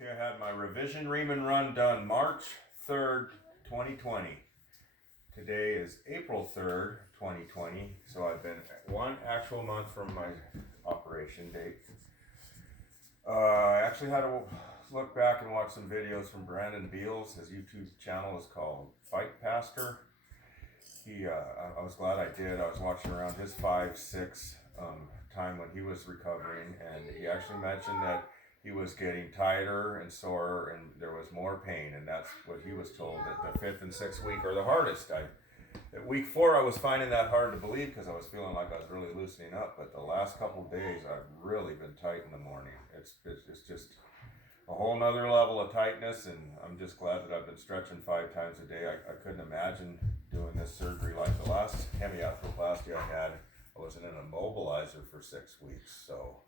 Okay, I had my revision ream and run done March 3rd, 2020. Today is April 3rd, 2020, so I've been one actual month from my operation date. I actually had to look back and watch some videos from Brandon Beals. His YouTube channel is called Fight Pastor. I was glad I did. I was watching around his 5-6 time when he was recovering, and he actually mentioned that he was getting tighter and sore, and there was more pain, and that's what he was told that the 5th and 6th week are the hardest. At week 4, I was finding that hard to believe because I was feeling like I was really loosening up, but the last couple of days I've really been tight in the morning. It's just a whole nother level of tightness, and I'm just glad that I've been stretching 5 times a day. I couldn't imagine doing this surgery like the last hemiarthroplasty I had. I was in an immobilizer for 6 weeks, so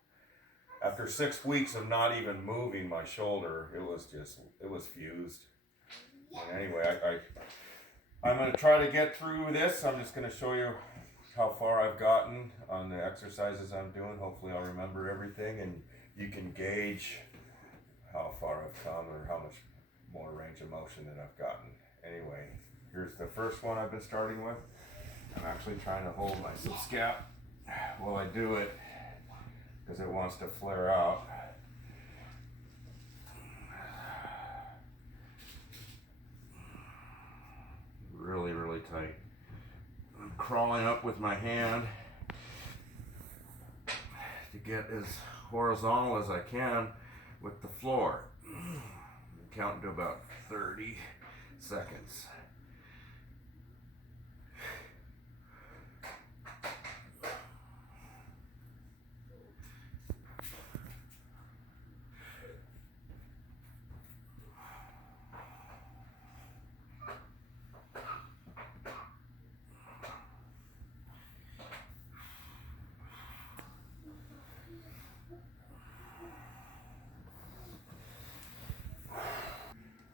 after 6 weeks of not even moving my shoulder, it was fused. And anyway, I'm going to try to get through this. I'm just going to show you how far I've gotten on the exercises I'm doing. Hopefully I'll remember everything, and you can gauge how far I've come or how much more range of motion that I've gotten. Anyway, here's the first one I've been starting with. I'm actually trying to hold my subscap while I do it because it wants to flare out. Really, really tight. I'm crawling up with my hand to get as horizontal as I can with the floor. Count to about 30 seconds.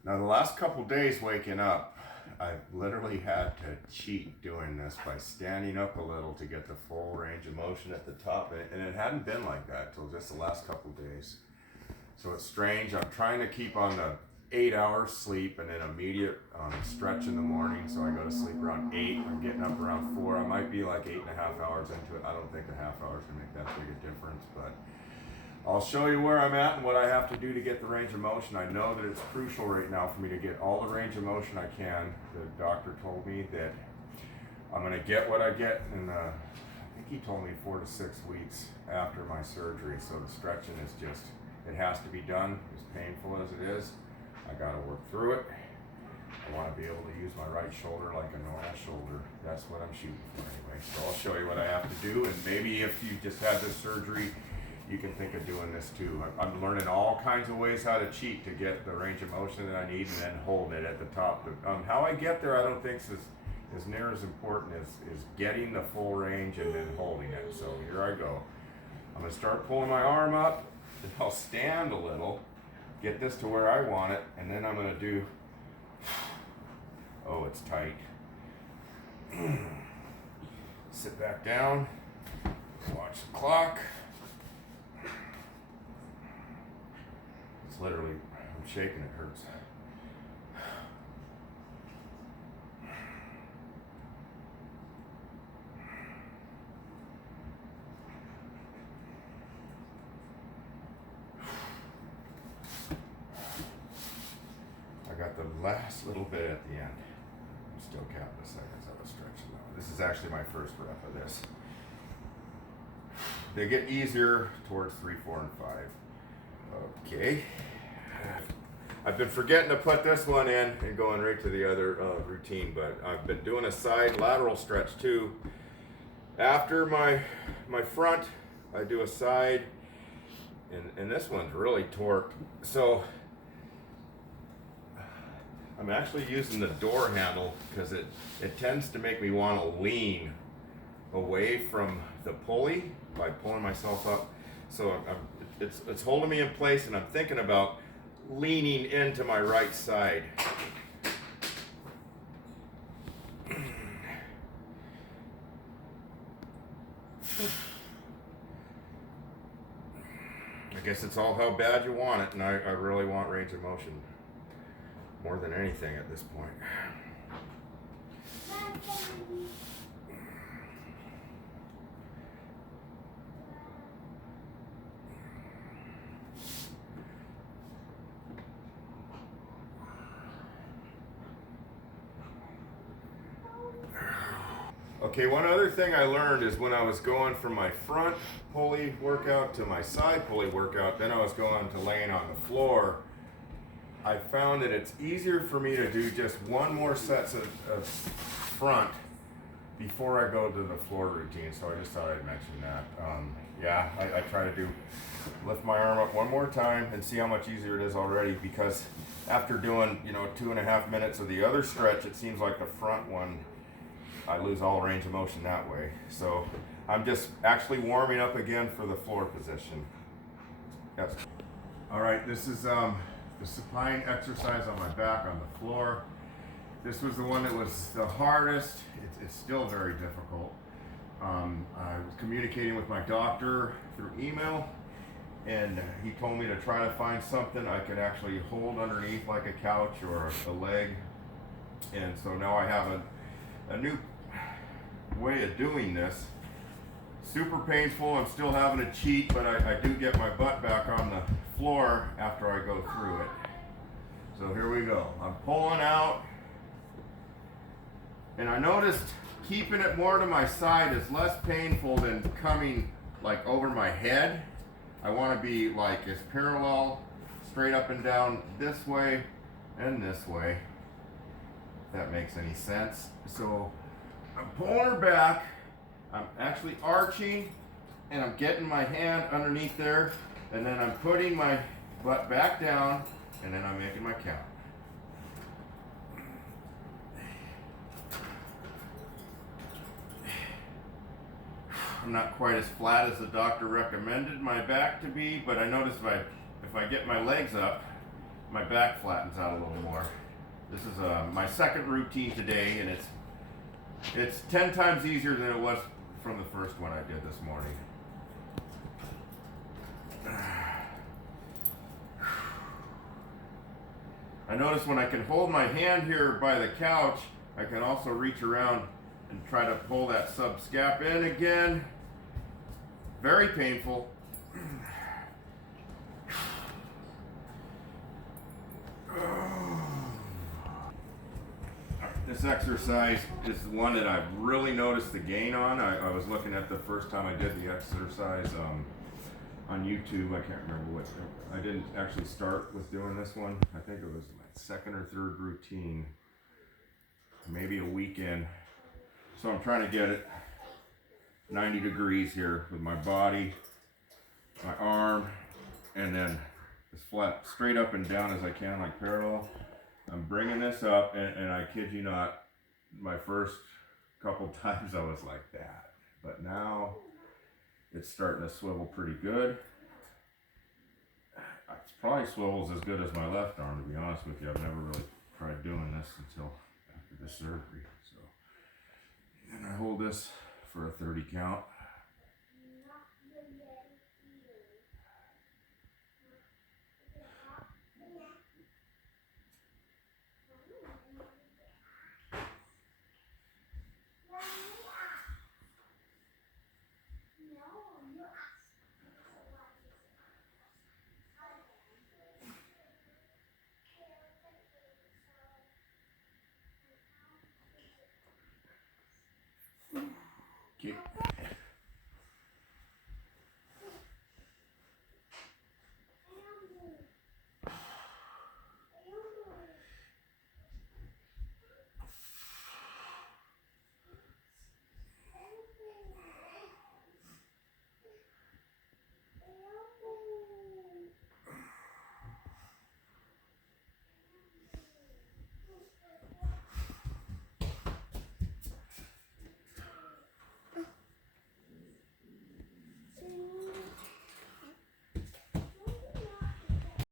Now the last couple days waking up, I've literally had to cheat doing this by standing up a little to get the full range of motion at the top, and it hadn't been like that till just the last couple days. So it's strange. I'm trying to keep on the 8 hours sleep and then immediate stretch in the morning, so I go to sleep around 8. I'm getting up around 4. I might be like 8.5 hours into it. I don't think a half hour is going to make that big a difference, but I'll show you where I'm at and what I have to do to get the range of motion. I know that it's crucial right now for me to get all the range of motion I can. The doctor told me that I'm going to get what I get in I think he told me 4 to 6 weeks after my surgery. So the stretching is just, it has to be done, as painful as it is. I got to work through it. I want to be able to use my right shoulder like a normal shoulder. That's what I'm shooting for anyway. So I'll show you what I have to do, and maybe if you just had this surgery, you can think of doing this too. I'm learning all kinds of ways how to cheat to get the range of motion that I need and then holding it at the top. How I get there, I don't think is near as important as getting the full range and then holding it. So here I go. I'm gonna start pulling my arm up, and I'll stand a little, get this to where I want it, and then I'm gonna do, oh, it's tight. Sit back down, watch the clock. It's literally, I'm shaking, it hurts. I got the last little bit at the end. I'm still counting the seconds I was stretching though. This is actually my first rep of this. They get easier towards 3, 4, and 5. Okay. I've been forgetting to put this one in and going right to the other routine, but I've been doing a side lateral stretch too. After my front, I do a side, and this one's really torqued. So I'm actually using the door handle because it tends to make me want to lean away from the pulley by pulling myself up. So it's holding me in place, and I'm thinking about leaning into my right side. guess it's all how bad you want it, and I really want range of motion more than anything at this point. Okay, one other thing I learned is when I was going from my front pulley workout to my side pulley workout, then I was going to laying on the floor, I found that it's easier for me to do just one more sets of front before I go to the floor routine, so I just thought I'd mention that. Yeah, I try to lift my arm up one more time and see how much easier it is already, because after doing 2.5 minutes of the other stretch, it seems like the front one, I lose all range of motion that way. So I'm just actually warming up again for the floor position. Yes. All right, this is the supine exercise on my back on the floor. This was the one that was the hardest. It's still very difficult. I was communicating with my doctor through email, and he told me to try to find something I could actually hold underneath, like a couch or a leg. And so now I have a new way of doing this. Super painful. I'm still having to cheat, but I do get my butt back on the floor after I go through it. So here we go. I'm pulling out, and I noticed keeping it more to my side is less painful than coming like over my head. I want to be like as parallel, straight up and down this way and this way, if that makes any sense. So I'm pulling her back, I'm actually arching, and I'm getting my hand underneath there, and then I'm putting my butt back down, and then I'm making my count. I'm not quite as flat as the doctor recommended my back to be, but I notice if I get my legs up, my back flattens out a little more. This is my second routine today, and it's 10 times easier than it was from the first one I did this morning. I notice when I can hold my hand here by the couch, I can also reach around and try to pull that subscap in again. Very painful. This exercise is the one that I've really noticed the gain on. I was looking at the first time I did the exercise on YouTube. I can't remember what. I didn't actually start with doing this one. I think it was my second or third routine, maybe a weekend. So I'm trying to get it 90 degrees here with my body, my arm, and then as flat, straight up and down as I can, like parallel. I'm bringing this up, and I kid you not, my first couple times I was like that. But now it's starting to swivel pretty good. It probably swivels as good as my left arm, to be honest with you. I've never really tried doing this until after this surgery. So, and I hold this for a 30 count.